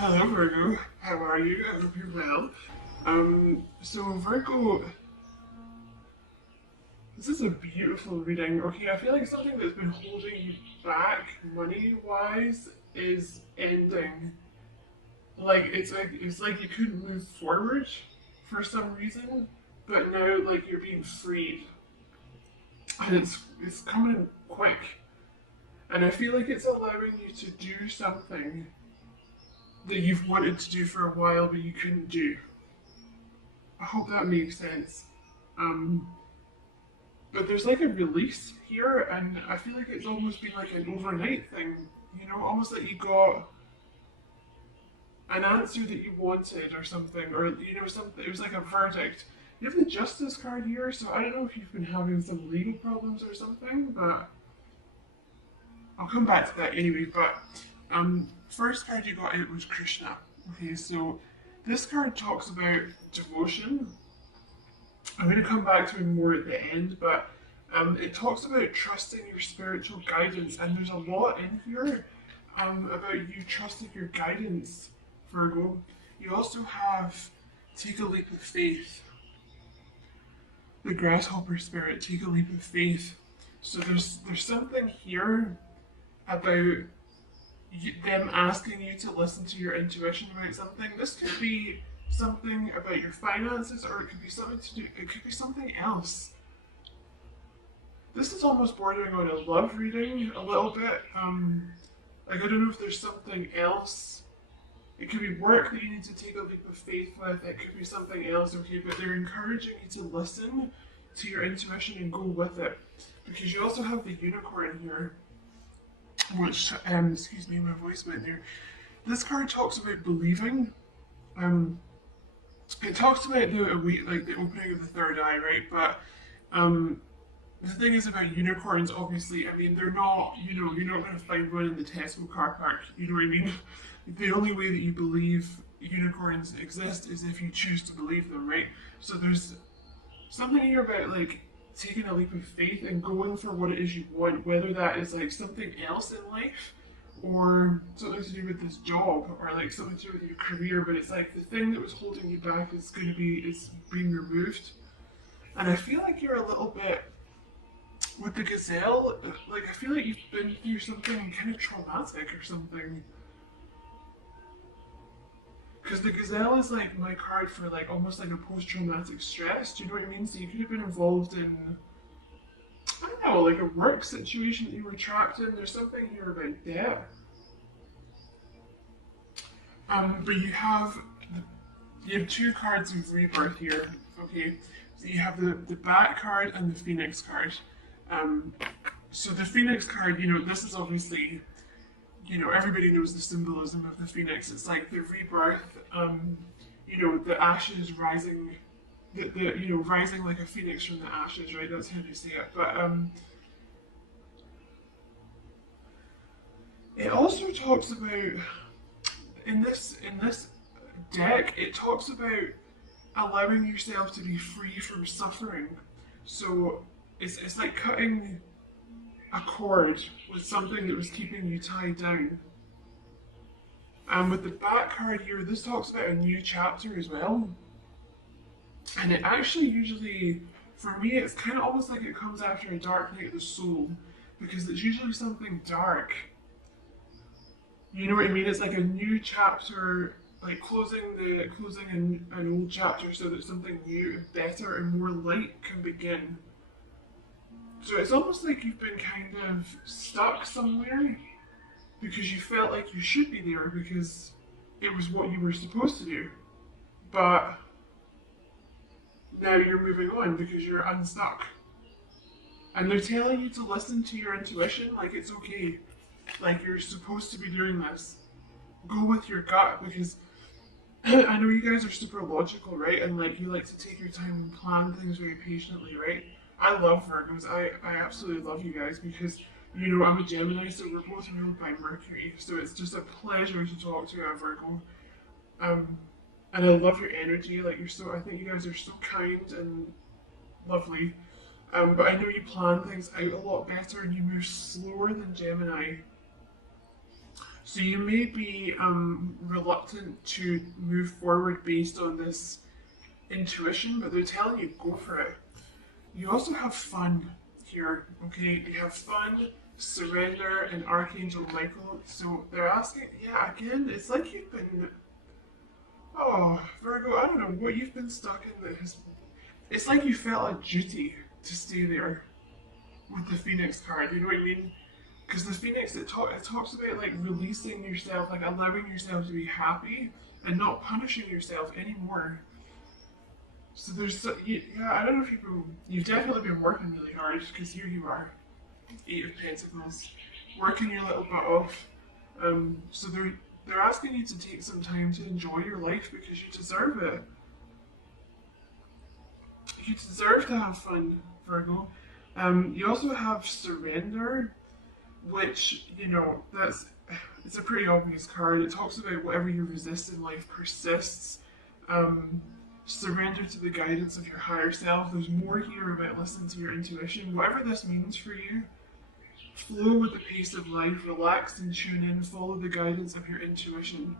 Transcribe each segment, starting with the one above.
Hello Virgo, how are you? I hope you're well. So Virgo, this is a beautiful reading. Okay, I feel like something that's been holding you back money-wise is ending. Like you couldn't move forward for some reason, but now like you're being freed. And it's coming quick. And I feel like it's allowing you to do something that you've wanted to do for a while but you couldn't do. I hope that makes sense. Um, but there's like a release here, and I feel like it's almost been like an overnight thing. You know, almost like you got an answer that you wanted or something, or you know, something. It was like a verdict. You have the Justice card here, so I don't know if you've been having some legal problems or something, but I'll come back to that anyway. But first card you got it was Krishna. Okay, so this card talks about devotion. I'm going to come back to it more at the end, but it talks about trusting your spiritual guidance, and there's a lot in here about you trusting your guidance, Virgo. You also have take a leap of faith, the grasshopper spirit, take a leap of faith. So there's something here about them asking you to listen to your intuition about something. This could be something about your finances, or it could be something to do. It could be something else. This is almost bordering on a love reading a little bit. Like I don't know if there's something else. It could be work that you need to take a leap of faith with. It could be something else. Okay, but they're encouraging you to listen to your intuition and go with it, because you also have the unicorn here. Which, excuse me, my voice went there. This card talks about believing. It talks about the opening of the third eye, right? But the thing is about unicorns, obviously. I mean, they're not. You know, you're not going to find one in the Tesco car park. You know what I mean? The only way that you believe unicorns exist is if you choose to believe them, right? So there's something here about like taking a leap of faith and going for what it is you want, whether that is like something else in life or something to do with this job or like something to do with your career, but it's like the thing that was holding you back is being removed. And I feel like you're a little bit with the gazelle, like I feel like you've been through something kind of traumatic or something. Because the gazelle is like my card for like almost like a post-traumatic stress. Do you know what I mean? So you could have been involved in, I don't know, like a work situation that you were trapped in. There's something here about debt. But you have two cards of rebirth here. Okay, so you have the Bat card and the Phoenix card. So the Phoenix card, you know, this is obviously, you know, everybody knows the symbolism of the phoenix. It's like the rebirth, you know, the ashes rising, you know, rising like a phoenix from the ashes, right? That's how they say it. But it also talks about in this deck. It talks about allowing yourself to be free from suffering. So it's like cutting a cord with something that was keeping you tied down. And with the back card here, this talks about a new chapter as well. And it actually usually, for me, it's kind of almost like it comes after a dark night of the soul, because it's usually something dark. You know what I mean? It's like a new chapter, like closing an old chapter so that something new, better, and more light can begin. So it's almost like you've been kind of stuck somewhere because you felt like you should be there because it was what you were supposed to do. But now you're moving on because you're unstuck. And they're telling you to listen to your intuition, like it's okay. Like you're supposed to be doing this. Go with your gut, because I know you guys are super logical, right? And like you like to take your time and plan things very patiently, right? I love Virgos. I absolutely love you guys because, you know, I'm a Gemini, so we're both ruled by Mercury. So it's just a pleasure to talk to a Virgo. And I love your energy. Like I think you guys are so kind and lovely. But I know you plan things out a lot better and you move slower than Gemini. So you may be reluctant to move forward based on this intuition, but they're telling you go for it. You also have fun here, okay? You have fun, surrender, and Archangel Michael. So they're asking, yeah, again, it's like you've been, oh, Virgo, I don't know what you've been stuck in that has, it's like you felt a duty to stay there with the Phoenix card, you know what I mean? Because the Phoenix, it talks about like releasing yourself, like allowing yourself to be happy and not punishing yourself anymore. So there's, yeah, I don't know if you've definitely been working really hard because here you are, Eight of Pentacles, working your little butt off. So they're asking you to take some time to enjoy your life because you deserve it. You deserve to have fun, Virgo. You also have surrender, which, you know, it's a pretty obvious card. It talks about whatever you resist in life persists. Surrender to the guidance of your higher self. There's more here about listening to your intuition. Whatever this means for you, flow with the pace of life, relax and tune in, follow the guidance of your intuition.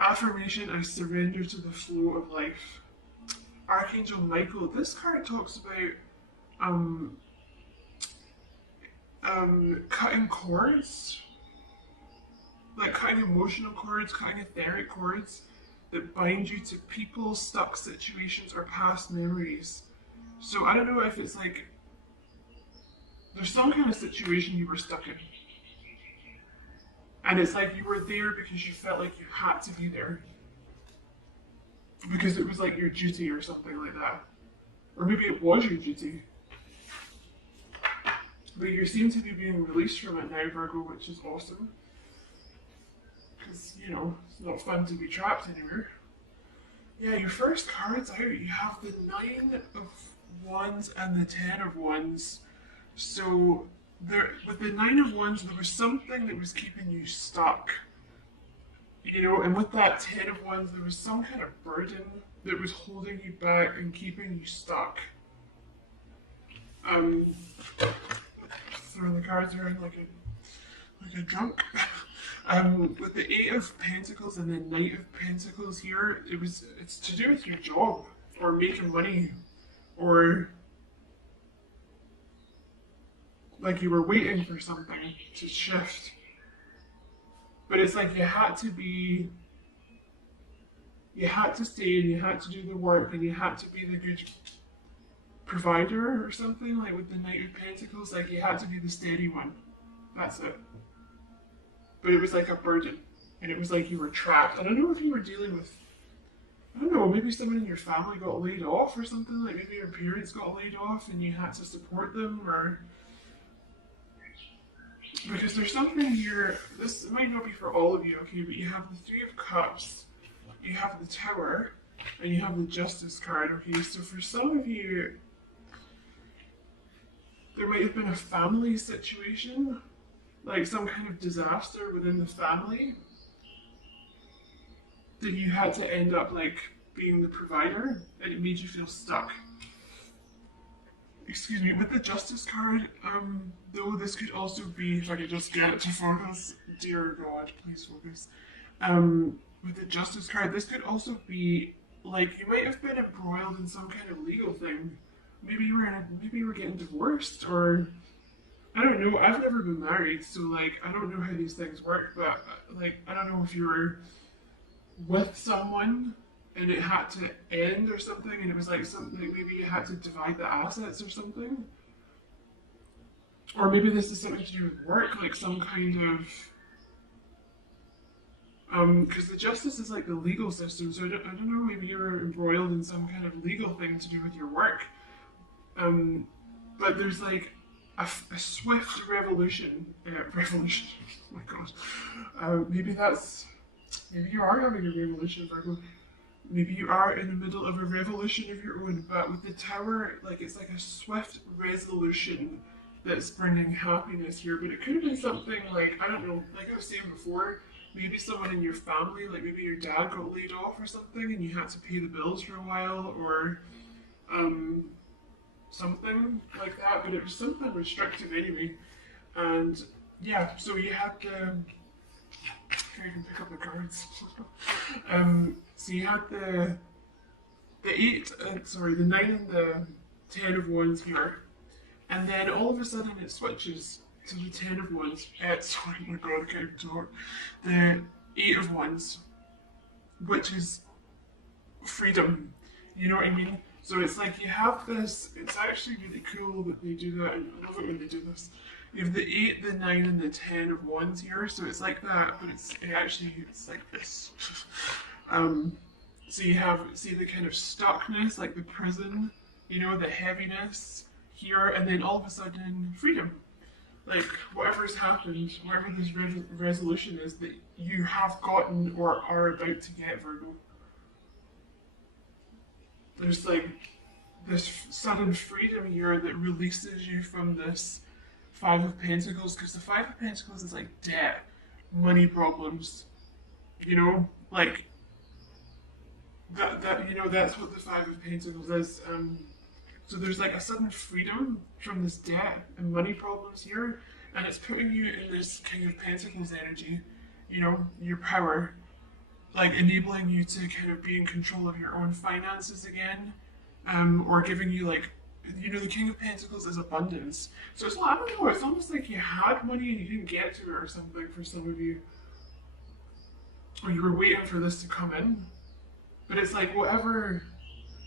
Affirmation, I surrender to the flow of life. Archangel Michael, this card talks about cutting cords, like cutting emotional cords, cutting etheric cords that bind you to people, stuck situations, or past memories. So I don't know if it's like there's some kind of situation you were stuck in. And it's like you were there because you felt like you had to be there. Because it was like your duty or something like that. Or maybe it was your duty. But you seem to be being released from it now, Virgo, which is awesome. Because, you know, it's not fun to be trapped anywhere. Yeah, your first card's out. You have the 9 of Wands and the 10 of Wands. So, with the 9 of Wands, there was something that was keeping you stuck. You know, and with that 10 of Wands, there was some kind of burden that was holding you back and keeping you stuck. Throwing the cards around like a drunk. With the 8 of Pentacles and the Knight of Pentacles here, it's to do with your job or making money, or like you were waiting for something to shift. But it's like you had to stay and you had to do the work and you had to be the good provider or something, like with the Knight of Pentacles, like you had to be the steady one. That's it. But it was like a burden, and it was like you were trapped. I don't know if you were dealing with, I don't know, maybe someone in your family got laid off or something, like maybe your parents got laid off and you had to support them, or because there's something here, this might not be for all of you, okay, but you have the 3 of Cups, you have the Tower, and you have the Justice card, okay, so for some of you, there might have been a family situation, like some kind of disaster within the family, that you had to end up like being the provider, and it made you feel stuck. Excuse me, with the Justice card, though this could also be, if I could just get it to focus, dear God, please focus. With the Justice card, this could also be, like, you might have been embroiled in some kind of legal thing. Maybe you were getting divorced, or, I don't know, I've never been married, so, like, I don't know how these things work, but, like, I don't know if you were with someone and it had to end or something, and it was like something, like maybe you had to divide the assets or something. Or maybe this is something to do with work, like some kind of, because the Justice is like the legal system, so I don't know, maybe you were embroiled in some kind of legal thing to do with your work. But there's like a swift revolution, revolution, oh my god. Maybe you are having a revolution, Virgo. Maybe you are in the middle of a revolution of your own, but with the Tower, like it's like a swift resolution that's bringing happiness here. But it could have been something like, I don't know, like I was saying before, maybe someone in your family, like maybe your dad got laid off or something and you had to pay the bills for a while, or something like that, but it was something restrictive anyway. And yeah, so you had if I can pick up the cards. So you had the 9 and the 10 of Wands here, and then all of a sudden it switches to the 10 of Wands. Sorry, my god, I can't even talk. The 8 of Wands, which is freedom. You know what I mean? So it's like you have this, it's actually really cool that they do that, and I love it when they do this. You have the 8, the 9, and the 10 of Wands here, so it's like that, but it's like this. So you have, see the kind of stuckness, like the prison, you know, the heaviness here, and then all of a sudden, freedom. Like, whatever's happened, whatever this resolution is that you have gotten or are about to get, Virgo. There's like this sudden freedom here that releases you from this 5 of Pentacles, because the 5 of Pentacles is like debt, money problems, you know, like that you know, that's what the 5 of Pentacles is. So there's like a sudden freedom from this debt and money problems here, and it's putting you in this King of Pentacles energy, you know, your power, like enabling you to kind of be in control of your own finances again, or giving you like, you know, the King of Pentacles is abundance. So it's I don't know, it's almost like you had money and you didn't get to it or something for some of you, or you were waiting for this to come in. But it's like whatever,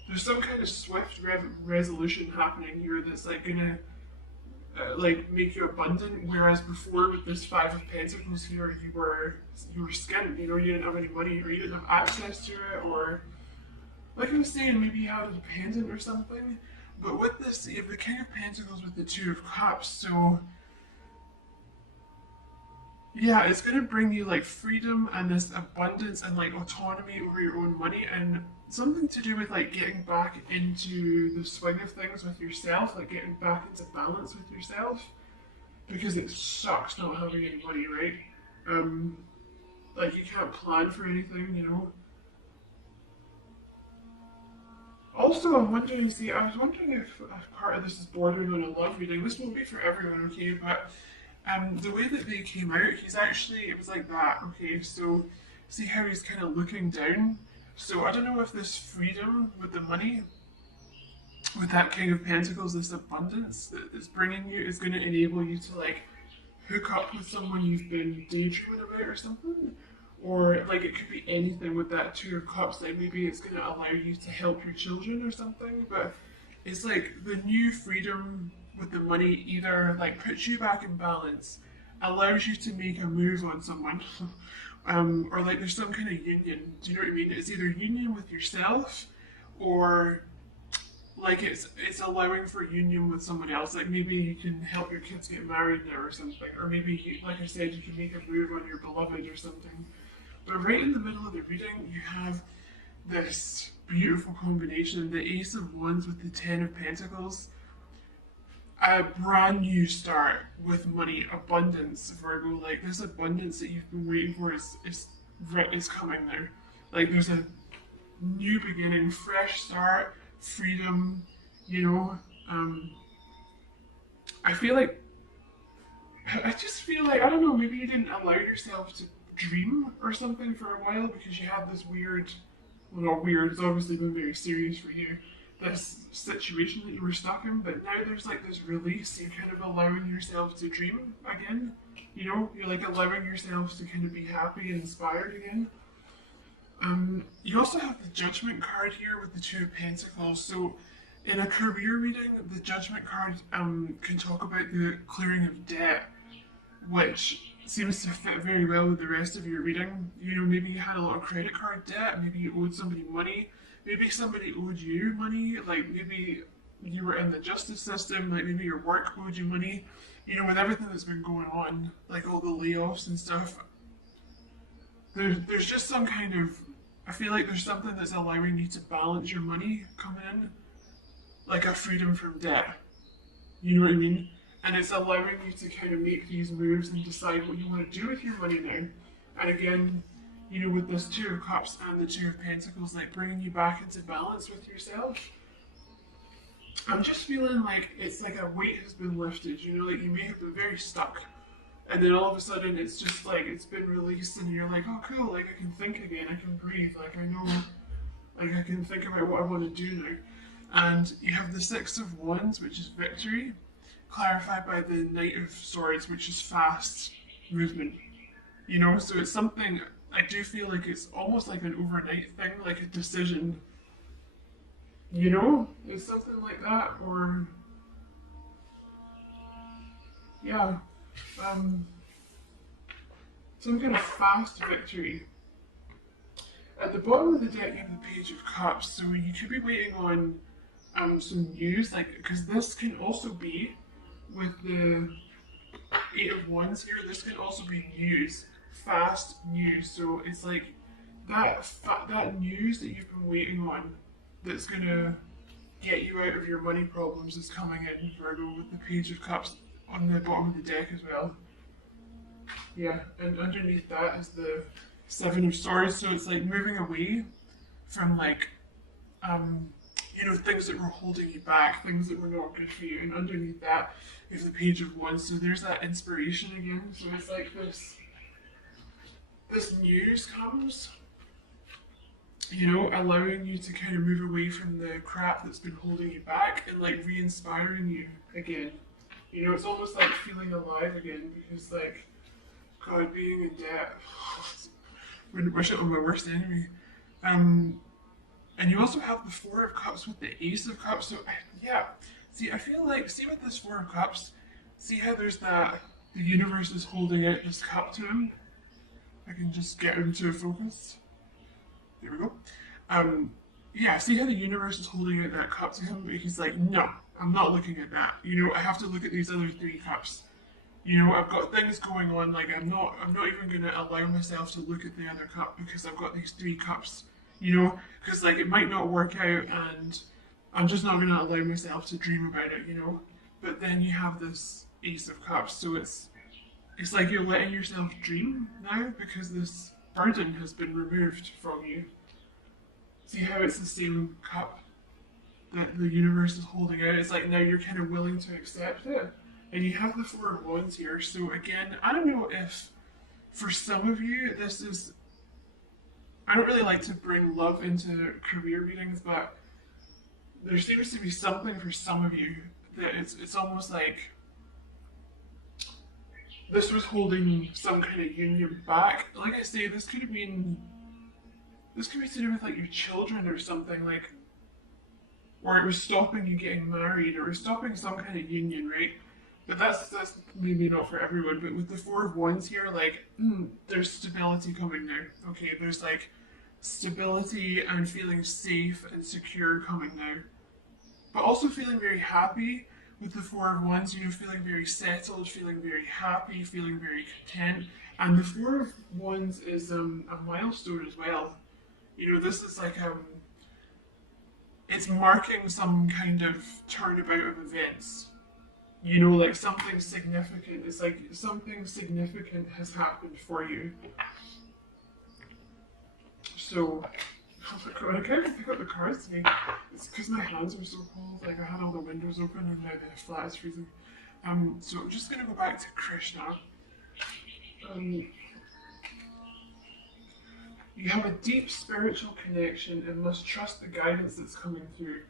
there's some kind of swift resolution happening here that's like gonna like make you abundant, whereas before with this 5 of Pentacles here, you were skinned, you know, you didn't have any money, or you didn't have access to it, or like I was saying, maybe you had a dependent or something. But with this, you have the King of Pentacles with the 2 of Cups, so yeah, it's gonna bring you like freedom and this abundance and like autonomy over your own money, and something to do with like getting back into the swing of things with yourself, like getting back into balance with yourself, because it sucks not having any money, right? Like you can't plan for anything, you know. Also, I'm wondering, see, I was wondering if part of this is bordering on a love reading. This won't be for everyone, okay, but the way that they came out, it was like that, okay, so see how he's kind of looking down? So I don't know if this freedom with the money, with that King of Pentacles, this abundance that it's bringing you, is going to enable you to like hook up with someone you've been daydreaming about or something. Or like it could be anything with that 2 of Cups, like maybe it's going to allow you to help your children or something, but it's like the new freedom with the money either like puts you back in balance, allows you to make a move on someone, or like there's some kind of union, do you know what I mean? It's either union with yourself, or like it's allowing for union with someone else, like maybe you can help your kids get married now or something, or maybe, like I said, you can make a move on your beloved or something. But right in the middle of the reading, you have this beautiful combination, the Ace of Wands with the 10 of Pentacles, a brand new start with money, abundance, Virgo. Like this abundance that you've been waiting for is coming there. Like there's a new beginning, fresh start, freedom, you know. I just feel like, I don't know, maybe you didn't allow yourself to dream or something for a while because you had this weird, well not weird, it's obviously been very serious for you, this situation that you were stuck in, but now there's like this release, you're kind of allowing yourself to dream again, you know, you're like allowing yourself to kind of be happy and inspired again. You also have the Judgment card here with the 2 of Pentacles, so in a career reading, the Judgment card can talk about the clearing of debt, which seems to fit very well with the rest of your reading. You know, maybe you had a lot of credit card debt, maybe you owed somebody money, maybe somebody owed you money, like maybe you were in the justice system, like maybe your work owed you money, you know, with everything that's been going on, like all the layoffs and stuff. There's just some kind of, I feel like there's something that's allowing you to balance your money coming in, like a freedom from debt, you know what I mean? And it's allowing you to kind of make these moves and decide what you want to do with your money now. And again, you know, with this 2 of Cups and the 2 of Pentacles, like bringing you back into balance with yourself. I'm just feeling like it's like a weight has been lifted, you know, like you may have been very stuck And then all of a sudden it's just like it's been released and you're like, oh cool, like I can think again, I can breathe, like I know, like I can think about what I want to do now. And you have the Six of Wands, which is victory, clarified by the Knight of Swords, which is fast movement. You know, so it's something, I do feel like it's almost like an overnight thing, like a decision. You know, it's something like that, or yeah, some kind of fast victory. At the bottom of the deck, you have the Page of Cups, so you could be waiting on some news, like, because this can also be, with the Eight of Wands here, this can also be news, fast news, so it's like that news that you've been waiting on that's going to get you out of your money problems is coming in, Virgo, with the Page of Cups on the bottom of the deck as well. Yeah, and underneath that is the Seven of Swords, so it's like moving away from like, you know, things that were holding you back, things that were not good for you, and underneath that is the Page of Wands, so there's that inspiration again, so it's like this news comes, you know, allowing you to kind of move away from the crap that's been holding you back and like re-inspiring you again. You know, it's almost like feeling alive again, because like, God, being in debt, wouldn't wish it on my worst enemy. And you also have the Four of Cups with the Ace of Cups, so yeah, see, I feel like, see with this Four of Cups, see how there's that, the universe is holding out this cup to him? I can just get him to focus. There we go. Yeah, see how the universe is holding out that cup to him, but he's like, no, I'm not looking at that. You know, I have to look at these other three cups. You know, I've got things going on, like I'm not even going to allow myself to look at the other cup because I've got these three cups, you know, because like it might not work out and I'm just not going to allow myself to dream about it, you know. But then you have this Ace of Cups, so it's like you're letting yourself dream now because this burden has been removed from you. See how it's the same cup that the universe is holding out? It's like now you're kind of willing to accept it. And you have the Four of Wands here, so again, I don't know if, for some of you, this is, I don't really like to bring love into career readings, but there seems to be something for some of you that it's almost like this was holding some kind of union back. Like I say, this could be to do with like your children or something, like, or it was stopping you getting married, or it was stopping some kind of union, right? But that's maybe not for everyone, but with the Four of Wands here, like, there's stability coming now. Okay, there's like stability and feeling safe and secure coming now. But also feeling very happy with the Four of Wands, you know, feeling very settled, feeling very happy, feeling very content. And the Four of Wands is a milestone as well. You know, this is like, it's marking some kind of turnabout of events. You know, like something significant. It's like something significant has happened for you. So, oh my God, I can't even pick up the cards today. It's because my hands are so cold. Like I had all the windows open and now the flat is freezing. So I'm just gonna go back to Krishna. You have a deep spiritual connection and must trust the guidance that's coming through.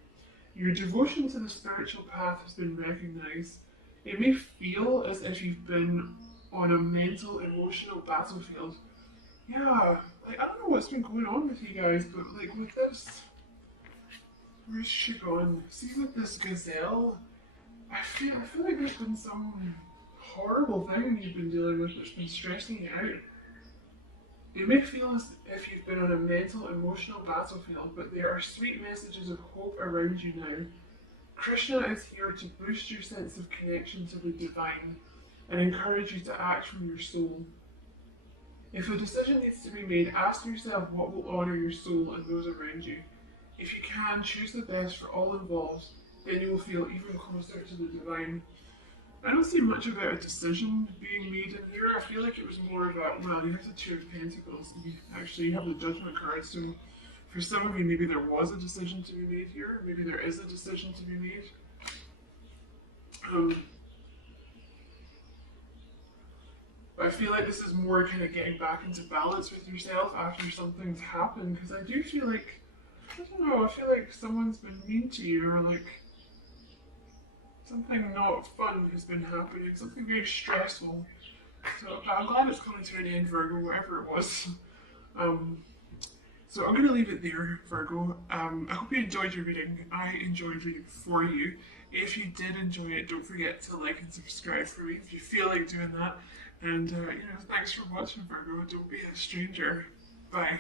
Your devotion to the spiritual path has been recognized. It may feel as if you've been on a mental, emotional battlefield. Yeah, like I don't know what's been going on with you guys, but like with this, where's she gone? See, with this gazelle, I feel like there's been some horrible thing you've been dealing with that's been stressing you out. It may feel as if you've been on a mental, emotional battlefield, but there are sweet messages of hope around you now. Krishna is here to boost your sense of connection to the divine and encourage you to act from your soul. If a decision needs to be made, ask yourself what will honour your soul and those around you. If you can, choose the best for all involved, then you will feel even closer to the divine. I don't see much about a decision being made in here. I feel like it was more about, well, you have the Two of Pentacles. You have the Judgment card, so for some of you, maybe there was a decision to be made here. Maybe there is a decision to be made. But I feel like this is more kind of getting back into balance with yourself after something's happened, because I do feel like, I don't know, I feel like someone's been mean to you, or like something not fun has been happening, something very stressful. So I'm glad it's coming to an end, Virgo, whatever it was. Um, so I'm going to leave it there, Virgo. I hope you enjoyed your reading. I enjoyed reading for you. If you did enjoy it, don't forget to like and subscribe for me if you feel like doing that. And thanks for watching, Virgo. Don't be a stranger. Bye.